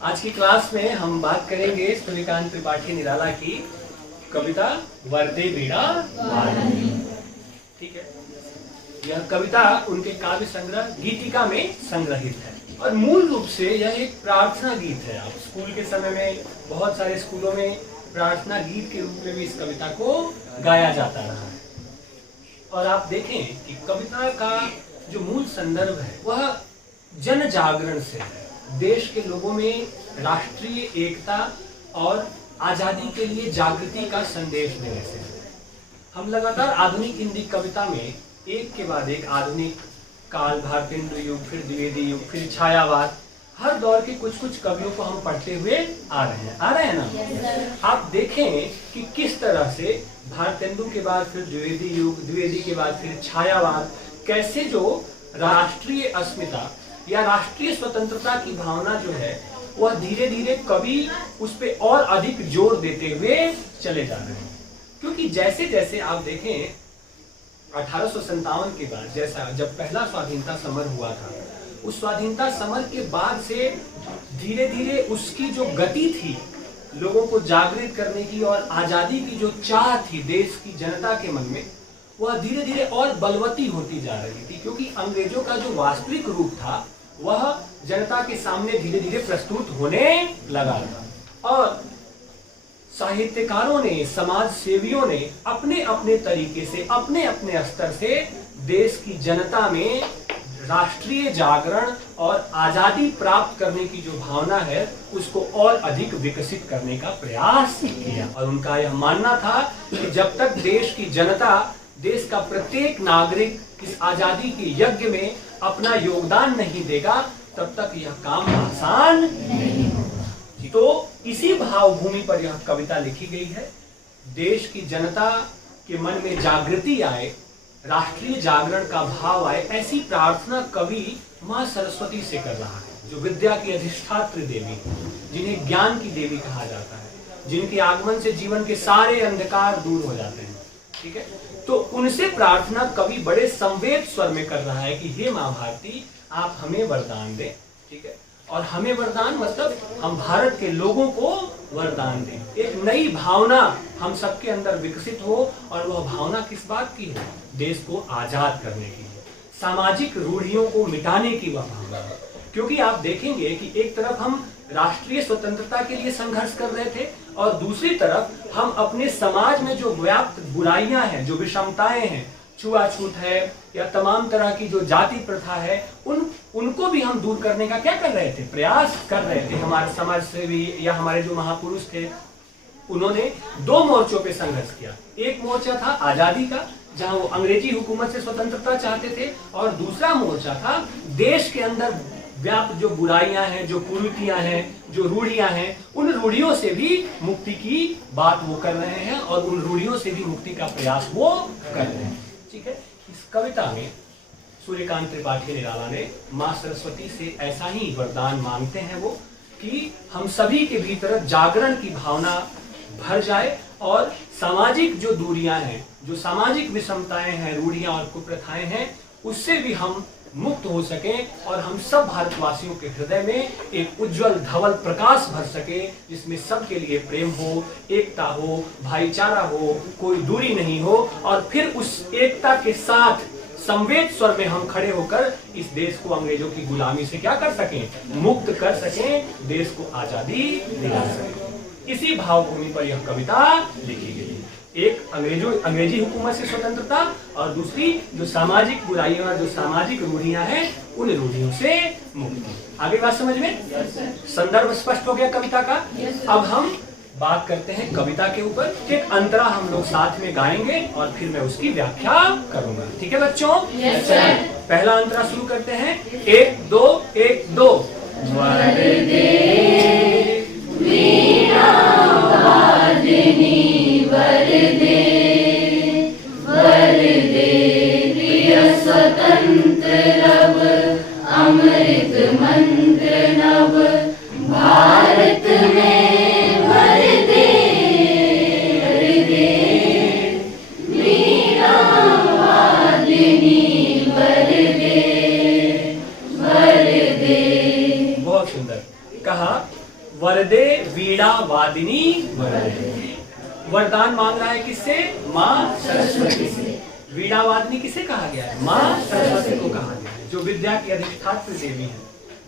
आज की क्लास में हम बात करेंगे सूर्यकांत त्रिपाठी निराला की कविता वरदे बीड़ा वादनी। ठीक है, यह कविता उनके काव्य संग्रह गीतिका में संग्रहित है और मूल रूप से यह एक प्रार्थना गीत है। आप स्कूल के समय में बहुत सारे स्कूलों में प्रार्थना गीत के रूप में भी इस कविता को गाया जाता रहा है। और आप देखें कि कविता का जो मूल संदर्भ है वह जन जागरण से है, देश के लोगों में राष्ट्रीय एकता और आजादी के लिए जागृति का संदेश देने से। हम लगातार आधुनिक हिंदी कविता में एक के बाद एक आधुनिक काल, भारतेंदु युग, फिर द्विवेदी युग, फिर छायावाद, हर दौर के कुछ कुछ कवियों को हम पढ़ते हुए आ रहे हैं ना। yes, आप देखें कि किस तरह से भारतेंदु के बाद फिर द्विवेदी युग, द्विवेदी के बाद फिर छायावाद, कैसे जो राष्ट्रीय अस्मिता या राष्ट्रीय स्वतंत्रता की भावना जो है वह धीरे धीरे कवि उस पर और अधिक जोर देते हुए चले जा रहे हैं। क्योंकि जैसे जैसे आप देखें 1857 के बाद, जैसा जब पहला स्वाधीनता समर हुआ था, उस स्वाधीनता समर के बाद से धीरे धीरे उसकी जो गति थी, लोगों को जागृत करने की और आजादी की जो चाह थी देश की जनता के मन में, वह धीरे धीरे और बलवती होती जा रही थी। क्योंकि अंग्रेजों का जो वास्तविक रूप था वह जनता के सामने धीरे धीरे प्रस्तुत होने लगा था। और साहित्यकारों ने, समाज सेवियों ने अपने अपने तरीके से, अपने अपने स्तर से देश की जनता में राष्ट्रीय जागरण और आजादी प्राप्त करने की जो भावना है उसको और अधिक विकसित करने का प्रयास किया। और उनका यह मानना था कि जब तक देश की जनता, देश का प्रत्येक नागरिक इस आजादी के यज्ञ में अपना योगदान नहीं देगा, तब तक यह काम आसान नहीं होगा। तो इसी भावभूमि पर यह कविता लिखी गई है। देश की जनता के मन में जागृति आए, राष्ट्रीय जागरण का भाव आए, ऐसी प्रार्थना कवि मां सरस्वती से कर रहा है, जो विद्या की अधिष्ठात्री देवी, जिन्हें ज्ञान की देवी कहा जाता है, जिनके आगमन से जीवन के सारे अंधकार दूर हो जाते हैं। ठीक है, तो उनसे प्रार्थना कवि बड़े संवेद स्वर में कर रहा है कि हे मां भारती, आप हमें वरदान दें। ठीक है, और हमें वरदान मतलब हम भारत के लोगों को वरदान दें, एक नई भावना हम सबके अंदर विकसित हो। और वह भावना किस बात की है? देश को आजाद करने की है, सामाजिक रूढ़ियों को मिटाने की वह भावना है। क्योंकि आप देखेंगे कि एक तरफ हम राष्ट्रीय स्वतंत्रता के लिए संघर्ष कर रहे थे और दूसरी तरफ हम अपने समाज में जो व्याप्त बुराइयां हैं, जो विषमताएं हैं, छुआछूत है या तमाम तरह की जो जाति प्रथा है, उनको भी हम दूर करने का क्या कर रहे थे? प्रयास कर रहे थे। हमारे समाज सेवी या हमारे जो महापुरुष थे, उन्होंने दो मोर्चों पे संघर्ष किया। एक मोर्चा था आजादी का, जहां वो अंग्रेजी हुकूमत से स्वतंत्रता चाहते थे, और दूसरा मोर्चा था देश के अंदर व्याप्त जो बुराइयां हैं, जो कुरीतियां हैं, जो रूढ़ियां हैं, उन रूढ़ियों से भी मुक्ति की बात वो कर रहे हैं और उन रूढ़ियों से भी मुक्ति का प्रयास वो कर रहे हैं। ठीक है, इस कविता में सूर्यकांत त्रिपाठी निराला ने मां सरस्वती से ऐसा ही वरदान मांगते हैं वो, कि हम सभी के भीतर जागरण की भावना भर जाए और सामाजिक जो दूरियां हैं, जो सामाजिक विषमताएं हैं, रूढ़ियां और कुप्रथाएं हैं, उससे भी हम मुक्त हो सकें और हम सब भारतवासियों के हृदय में एक उज्जवल धवल प्रकाश भर सके, जिसमें सबके लिए प्रेम हो, एकता हो, भाईचारा हो, कोई दूरी नहीं हो। और फिर उस एकता के साथ संवेद स्वर में हम खड़े होकर इस देश को अंग्रेजों की गुलामी से क्या कर सकें? मुक्त कर सकें, देश को आजादी दिला सकें। इसी भावभूमि पर यह कविता लिखी गई। एक अंग्रेजी हुकूमत से स्वतंत्रता और दूसरी जो सामाजिक बुराइयां और जो सामाजिक रूढ़ियां हैं, उन रूढ़ियों से मुक्ति। आगे बात समझ में? संदर्भ स्पष्ट हो गया कविता का। अब हम बात करते हैं कविता के ऊपर। एक अंतरा हम लोग साथ में गाएंगे और फिर मैं उसकी व्याख्या करूंगा। ठीक है बच्चों? पहला अंतरा शुरू करते हैं। 1 2 1 2। वरदे वीणा वादिनी वरदे, वरदे प्रिय स्वतंत्र रव, अमृत मंत्र नव, भारत में वरदे, वरदे वीणा वादिनी वरदे, वरदे। बहुत सुंदर कहा वरदे वीणा वादिनी वरदान मांग रहा है किससे? माँ सरस्वती से। वीणा वादिनी किसे कहा गया है? माँ सरस्वती को कहा गया है, जो विद्या की अधिष्ठात्री देवी है,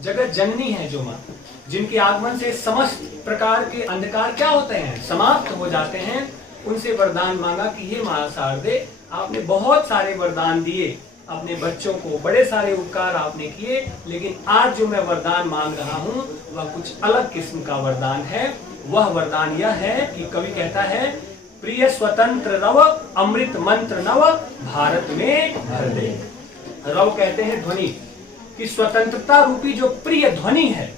जगत जननी है, जो माँ, जिनके आगमन से समस्त प्रकार के अंधकार क्या होते हैं? समाप्त हो जाते हैं। उनसे वरदान मांगा कि हे माँ शारदे, आपने बहुत सारे वरदान दिए अपने बच्चों को, बड़े सारे उपकार आपने किए, लेकिन आज जो मैं वरदान मांग रहा हूँ वह कुछ अलग किस्म का वरदान है। वह वरदान यह है कि कवि कहता है, प्रिय स्वतंत्र रव अमृत मंत्र नव भारत में भर दे। रव कहते हैं ध्वनि, कि स्वतंत्रता रूपी जो प्रिय ध्वनि है,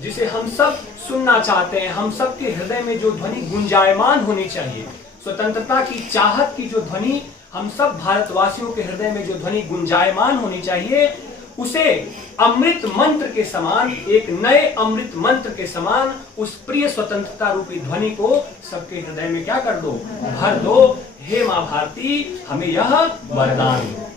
जिसे हम सब सुनना चाहते हैं, हम सब के हृदय में जो ध्वनि गुंजायमान होनी चाहिए, स्वतंत्रता की चाहत की जो ध्वनि हम सब भारतवासियों के हृदय में जो ध्वनि गुंजायमान होनी चाहिए, उसे अमृत मंत्र के समान, एक नए अमृत मंत्र के समान उस प्रिय स्वतंत्रता रूपी ध्वनि को सबके हृदय में क्या कर दो? भर दो। हे माँ भारती, हमें यह वरदान दो।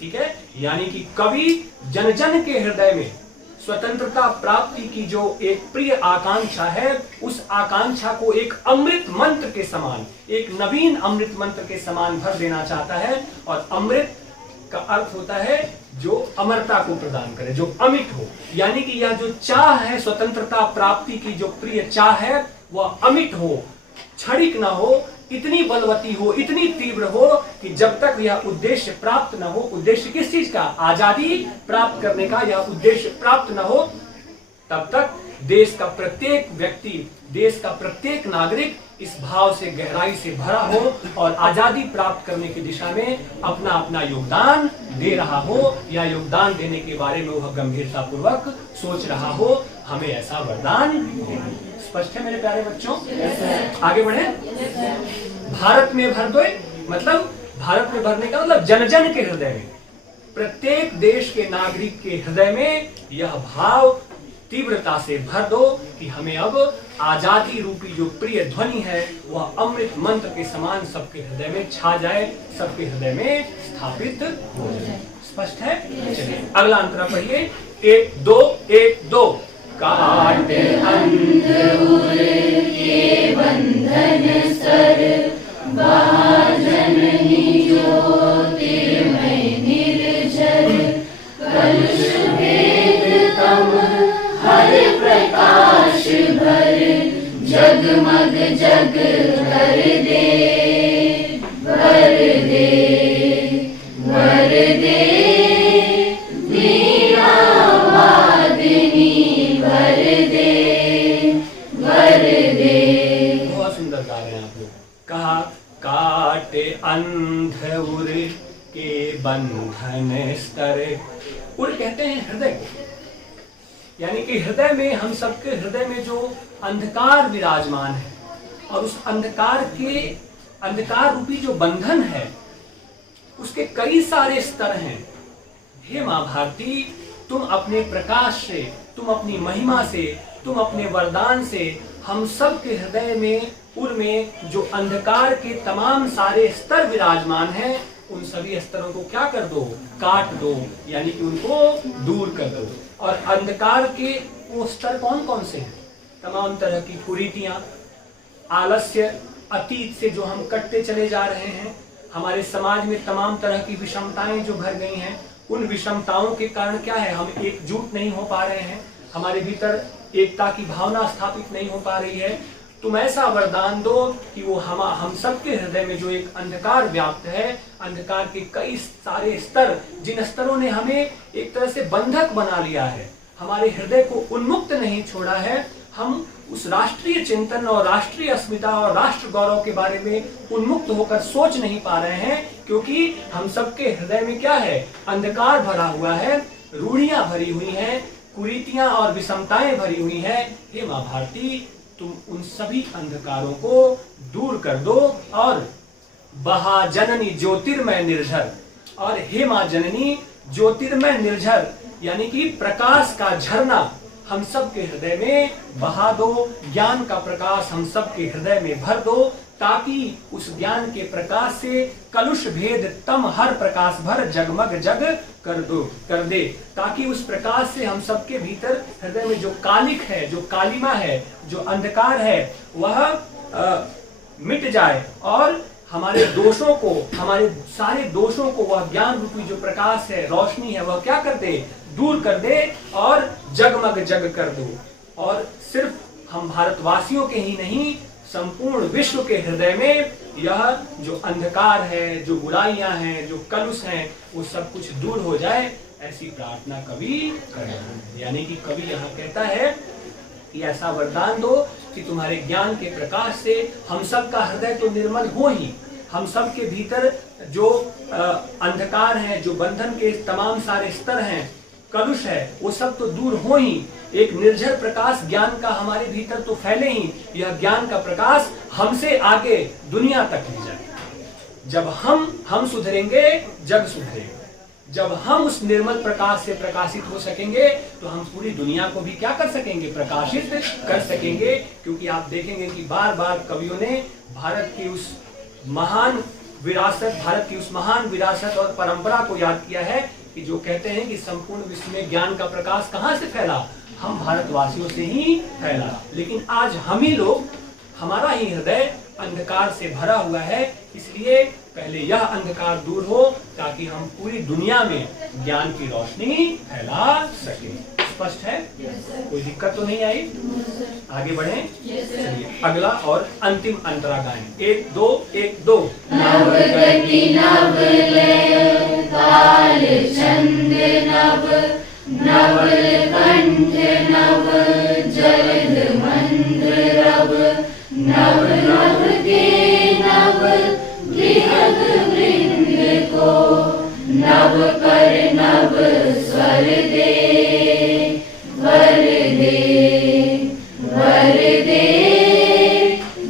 ठीक है, यानी कि कवि जन जन के हृदय में स्वतंत्रता प्राप्ति की जो एक प्रिय आकांक्षा है, उस आकांक्षा को एक अमृत मंत्र के समान, एक नवीन अमृत मंत्र के समान भर देना चाहता है। और अमृत का अर्थ होता है जो अमरता को प्रदान करे, जो अमिट हो, यानी कि यह जो चाह है स्वतंत्रता प्राप्ति की, जो प्रिय चाह है, वह अमिट हो, क्षणिक ना हो, इतनी बलवती हो, इतनी तीव्र हो कि जब तक यह उद्देश्य प्राप्त न हो, उद्देश्य किस चीज का? आजादी प्राप्त करने का यह उद्देश्य प्राप्त न हो, तब तक देश का प्रत्येक व्यक्ति, देश का प्रत्येक नागरिक इस भाव से गहराई से भरा हो और आजादी प्राप्त करने की दिशा में अपना अपना योगदान दे रहा हो, या योगदान देने के बारे में वह गंभीरता पूर्वक सोच रहा हो। हमें ऐसा वरदान दे। स्पष्ट है मेरे प्यारे बच्चों? आगे बढ़े। भारत में भर दो, मतलब भारत में भरने का मतलब जन जन के हृदय में, प्रत्येक देश के नागरिक के हृदय में यह भाव तीव्रता से भर दो कि हमें अब आजादी रूपी जो प्रिय ध्वनि है वह अमृत मंत्र के समान सबके हृदय में छा जाए, सबके हृदय में स्थापित हो जाए। स्पष्ट है? चलिए अगला अंतरा पढ़िए। 1 2 1 2। काट अंधुर के बंधन सर, जननी ज्योतिर्मय निर्झर, कलुष भेद तम हर प्रकाश भर, जगमग जग कर दे, भर दे, भर दे, वीणा वादिनी भर दे, भर दे। बहुत सुंदर गा रहे हैं आप लोग। कहा, काटे अंध उर के बंधन स्तर। उर कहते हैं हृदय को, यानी कि हृदय में, हम सबके हृदय में जो अंधकार विराजमान है, और उस अंधकार रूपी जो बंधन है, उसके कई सारे स्तर हैं। हे माँ भारती, तुम अपने प्रकाश से, तुम अपनी महिमा से, तुम अपने वरदान से हम सब के हृदय में, उर में जो अंधकार के तमाम सारे स्तर विराजमान हैं, उन सभी स्तरों को क्या कर दो? काट दो, यानी कि उनको दूर कर दो। और अंधकार के वो स्तर कौन कौन से हैं? तमाम तरह की कुरीतियां, आलस्य, अतीत से जो हम कटते चले जा रहे हैं, हमारे समाज में तमाम तरह की विषमताएं जो भर गई हैं, उन विषमताओं के कारण क्या है? हम एकजुट नहीं हो पा रहे हैं, हमारे भीतर एकता की भावना स्थापित नहीं हो पा रही है। तुम ऐसा वरदान दो कि वो हम सबके हृदय में जो एक अंधकार व्याप्त है, अंधकार के कई सारे स्तर, जिन स्तरों ने हमें एक तरह से बंधक बना लिया है, हमारे हृदय को उन्मुक्त नहीं छोड़ा है, हम उस राष्ट्रीय चिंतन और राष्ट्रीय अस्मिता और राष्ट्र गौरव के बारे में उन्मुक्त होकर सोच नहीं पा रहे हैं, क्योंकि हम सबके हृदय में क्या है? अंधकार भरा हुआ है, रूढ़ियां भरी हुई हैं, कुरीतियां और विषमताएं भरी हुई हैं। हे माँ भारती, तुम उन सभी अंधकारों को दूर कर दो। और बहा जननी ज्योतिर्मय निर्झर, और हे माँ जननी ज्योतिर्मय निर्झर, यानी कि प्रकाश का झरना हम सब के हृदय में बहा दो, ज्ञान का प्रकाश हम सब के हृदय में भर दो, ताकि उस ज्ञान के प्रकाश से कलुष भेद तम हर प्रकाश भर जगमग जग कर दे, ताकि उस प्रकाश से हम सबके भीतर हृदय में जो कालिक है, जो कालिमा है, जो अंधकार है, वह मिट जाए और हमारे दोषों को, हमारे सारे दोषों को वह ज्ञान रूपी जो प्रकाश है, रोशनी है, वह क्या कर दे, दूर कर दे और जगमग जग कर दो। और सिर्फ हम भारतवासियों के ही नहीं, संपूर्ण विश्व के हृदय में यह जो अंधकार है, जो बुराइयां हैं, जो कलुष हैं, वो सब कुछ दूर हो जाए, ऐसी प्रार्थना कवि कर रहा है। यानी कि कवि यहाँ कहता है कि ऐसा वरदान दो कि तुम्हारे ज्ञान के प्रकाश से हम सब का हृदय तो निर्मल हो ही, हम सब के भीतर जो अंधकार है, जो बंधन के तमाम सारे स्तर हैं, कलुष है, वो सब तो दूर हो ही, एक निर्झर प्रकाश ज्ञान का हमारे भीतर तो फैले ही, यह ज्ञान का प्रकाश हमसे आगे दुनिया तक ले जाए। जब हम सुधरेंगे, जग सुधरेगा। जब हम उस निर्मल प्रकाश से प्रकाशित हो सकेंगे तो हम पूरी दुनिया को भी क्या कर सकेंगे, प्रकाशित कर सकेंगे। क्योंकि आप देखेंगे कि बार बार कवियों ने भारत की उस महान विरासत और परंपरा को याद किया है कि जो कहते हैं कि संपूर्ण विश्व में ज्ञान का प्रकाश कहाँ से फैला, हम भारतवासियों से ही फैला। लेकिन आज हम ही लोग, हमारा ही हृदय अंधकार से भरा हुआ है, इसलिए पहले यह अंधकार दूर हो ताकि हम पूरी दुनिया में ज्ञान की रोशनी फैला सके। स्पष्ट है? कोई दिक्कत तो नहीं आई? आगे बढ़ें? चलिए अगला और अंतिम अंतरा गाएं। 1 2 1 2। नव गति नव लय ताल छंद नव, नवल कंठ नव जलद मंद्र रव, नव नव के नव बृहद वृंद को, नव कर नव स्वर दे, वर दे, वर दे,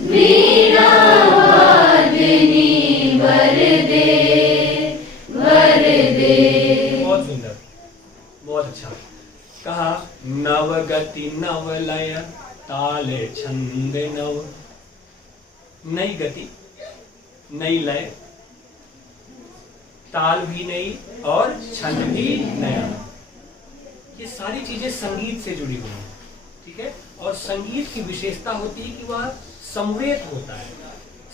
वीणा वादिनी वर दे, वर दे। बहुत सुंदर, बहुत अच्छा कहा। नव गति नव लय ताल छंद नव, नई गति, नई लय, ताल भी नई और छंद भी नया। ये सारी चीजें संगीत से जुड़ी हुई हैं, ठीक है। और संगीत की विशेषता होती है कि वह समवेत होता है,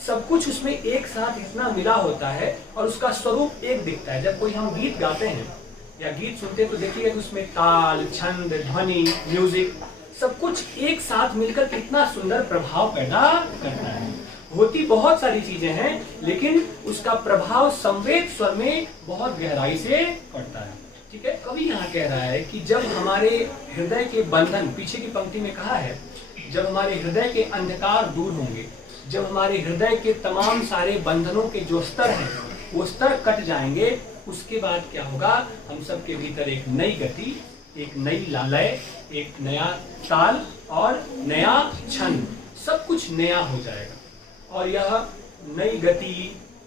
सब कुछ उसमें एक साथ इतना मिला होता है और उसका स्वरूप एक दिखता है। जब कोई हम गीत गाते हैं या गीत सुनते हैं तो देखिएगा कि उसमें ताल, छंद, ध्वनि, म्यूजिक सब कुछ एक साथ मिलकर कितना सुंदर प्रभाव पैदा करता है। होती बहुत सारी चीजें हैं लेकिन उसका प्रभाव संवेद स्वर में बहुत गहराई से पड़ता है, ठीक है। कवि यहाँ कह रहा है कि जब हमारे हृदय के बंधन, पीछे की पंक्ति में कहा है, जब हमारे हृदय के अंधकार दूर होंगे, जब हमारे हृदय के तमाम सारे बंधनों के जो स्तर हैं वो स्तर कट जाएंगे, उसके बाद क्या होगा, हम सब के भीतर एक नई गति, एक नई लय, एक नया ताल और नया छंद, सब कुछ नया हो जाएगा। और यह नई गति,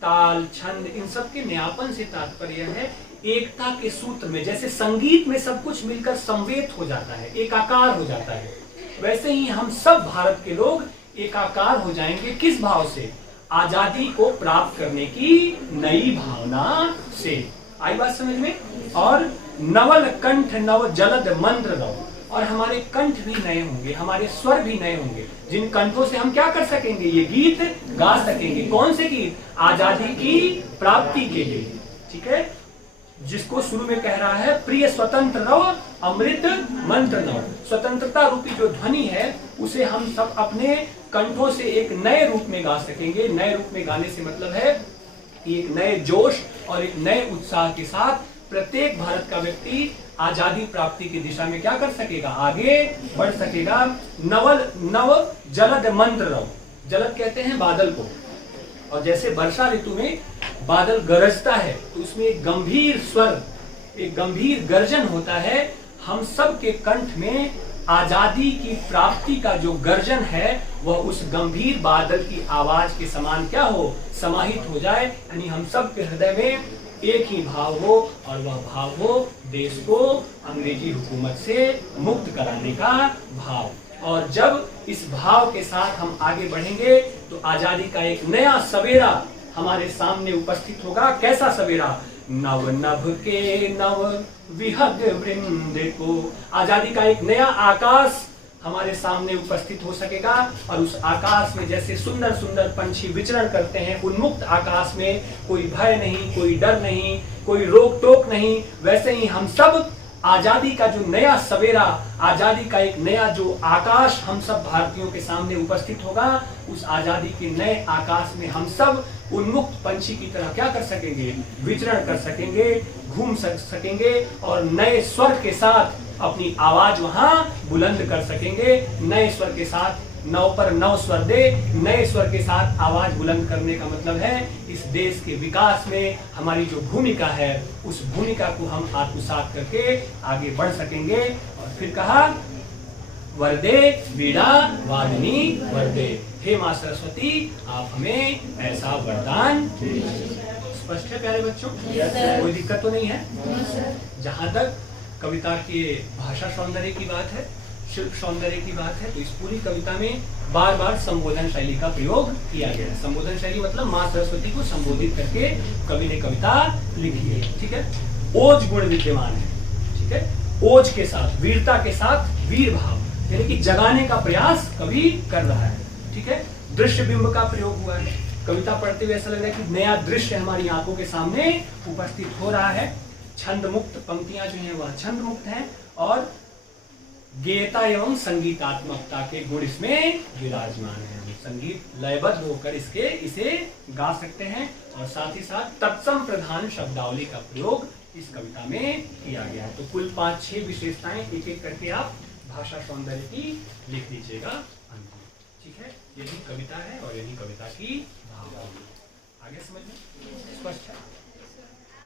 ताल, छंद, इन सब के नयापन से तात्पर्य है एकता के सूत्र में। जैसे संगीत में सब कुछ मिलकर संवेत हो जाता है, एकाकार हो जाता है, वैसे ही हम सब भारत के लोग एकाकार हो जाएंगे। किस भाव से? आजादी को प्राप्त करने की नई भावना से। आई बात समझ में? और नवल कंठ नव जलद मंत्र रव, और हमारे कंठ भी नए होंगे, हमारे स्वर भी नए होंगे, जिन कंठों से हम क्या कर सकेंगे, ये गीत गा सकेंगे। कौन से गीत? आजादी की प्राप्ति के लिए, ठीक है। जिसको शुरू में कह रहा है प्रिय स्वतंत्र रव अमृत मंत्र नव, स्वतंत्रता रूपी जो ध्वनि है उसे हम सब अपने कंठों से एक नए रूप में गा सकेंगे। नए रूप में गाने से मतलब है कि एक नए जोश और एक नए उत्साह के साथ प्रत्येक भारत का व्यक्ति आजादी प्राप्ति की दिशा में क्या कर सकेगा, आगे बढ़ सकेगा। नव जलद मंत्र रव, जलद कहते हैं बादल को, और जैसे वर्षा ऋतु में बादल गरजता है तो उसमें एक गंभीर स्वर, एक गंभीर गर्जन होता है। हम सब के कंठ में आजादी की प्राप्ति का जो गर्जन है वह उस गंभीर बादल की आवाज के समान क्या हो, समाहित हो जाए। यानी हम सब के हृदय में एक ही भाव हो, और वह भाव हो देश को अंग्रेजी हुकूमत से मुक्त कराने का भाव। और जब इस भाव के साथ हम आगे बढ़ेंगे तो आजादी का एक नया सवेरा हमारे सामने उपस्थित होगा। कैसा सवेरा? नव नभ के नव विहग वृंद को, आजादी का एक नया आकाश हमारे सामने उपस्थित हो सकेगा। और उस आकाश में जैसे सुंदर सुंदर पंछी विचरण करते हैं, उन्मुक्त आकाश में कोई भय नहीं, कोई डर नहीं, कोई रोक टोक नहीं, वैसे ही हम सब आजादी का जो नया सवेरा, आजादी का एक नया जो आकाश हम सब भारतीयों के सामने उपस्थित होगा, उस आजादी के नए आकाश में हम सब उन्मुक्त पंछी की तरह क्या कर सकेंगे? विचरण कर सकेंगे, घूम सकेंगे और नए स्वर के साथ अपनी आवाज वहां बुलंद कर सकेंगे। नए स्वर के साथ, नव पर नव स्वर दे, नए स्वर के साथ आवाज बुलंद करने का मतलब है इस देश के विकास में हमारी जो भूमिका है, उस भूमिका को हम आत्मसात करके आगे बढ़ सकेंगे। और फिर कहा, वरदे वीणा वादिनी वरदे, हे मां सरस्वती आप हमें ऐसा वरदान दीजिए। स्पष्ट है प्यारे बच्चों? कोई दिक्कत तो नहीं है? जहां तक कविता के भाषा सौंदर्य की बात है, शिल्प सौंदर्य की बात है, तो इस पूरी कविता में बार बार संबोधन शैली का प्रयोग किया गया है। संबोधन शैली मतलब मां सरस्वती को संबोधित करके कवि ने कविता लिखी है। ठीक है, ओज गुण विद्यमान है। ठीक है, ओज के साथ, वीरता के साथ वीर भाव, यानी कि जगाने का प्रयास कवि कर रहा है। ठीक है, दृश्य बिंब का प्रयोग हुआ है। कविता पढ़ते हुए ऐसा लग रहा है कि नया दृश्य हमारी आंखों के सामने उपस्थित हो रहा है। छंद मुक्त पंक्तियां जो हैं वह छंद मुक्त हैं और गेयता एवं संगीतात्मकता के गुण इसमें विराजमान हैं। संगीत लयबद्ध होकर इसे गा सकते हैं और साथ ही साथ तत्सम प्रधान शब्दावली का प्रयोग इस कविता में किया गया है। तो कुल 5-6 विशेषताएं एक एक करके आप भाषा सौंदर्य की लिख दीजिएगा। ठीक है, यही कविता है और यही कविता की भावना। आगे समझ में स्पष्ट है?